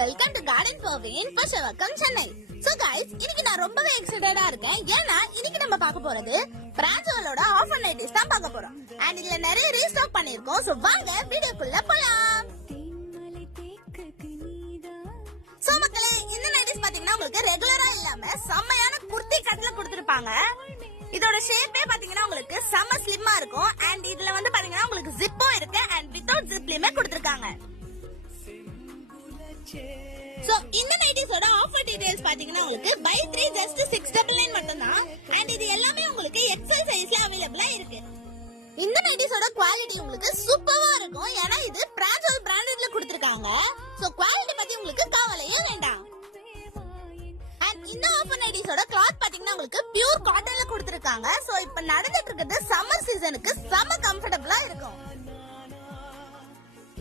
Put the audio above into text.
Welcome to garden Parveen Purasawalkam Chennai. So guys, இன்னைக்கு நான் ரொம்பவே எக்ஸைட்டடா இருக்கேன். ஏன்னா இன்னைக்கு நம்ம பார்க்க போறது பிரான்சோலோட ஆஃபர் நைட்டிஸ் தான் பார்க்க போறோம். அண்ட் இதுல நிறைய ரீஸ்டாக் பண்ணிருக்கோம். சோ வாங்க வீடியோக்குள்ள போலாம். சோ மக்களே, இந்த நைட்டிஸ் பாத்தீங்கன்னா உங்களுக்கு ரெகுலரா இல்லாம செம்மையான குர்த்தி கட்ல கொடுத்திருப்பாங்க. இதோட ஷேப்பே பாத்தீங்கன்னா உங்களுக்கு செம்ம ஸ்லிம்மா இருக்கும். அண்ட் இதுல வந்து பாத்தீங்கன்னா உங்களுக்கு ஜிப்பும் இருக்கு அண்ட் வித்தவுட் ஜிப்லயுமே கொடுத்திருக்காங்க. சோ இந்த நைட்டிஸோட ஆஃபர் டீடைல்ஸ் பாத்தீங்கன்னா உங்களுக்கு பை 3 ஜஸ்ட் 699 மட்டும் தான். அண்ட் இது எல்லாமே உங்களுக்கு எக்ஸல் சைஸ்ல அவேலபிளா இருக்கு. இந்த நைட்டிஸோட குவாலிட்டி உங்களுக்கு சூப்பரா இருக்கும். ஏன்னா இது பிரான்சோல் பிராண்டட்ல கொடுத்திருக்காங்க. சோ குவாலிட்டி பத்தி உங்களுக்கு கவலையே வேண்டாம். அண்ட் இந்த ஆஃபர் நைட்டிஸோட கிளாத் பாத்தீங்கன்னா உங்களுக்கு பியூர் காட்டன்ல கொடுத்திருக்காங்க. சோ இப்போ நடந்துட்டு இருக்கிறது சம்மர் சீசனுக்கு செம்ம கம்ஃபர்ட்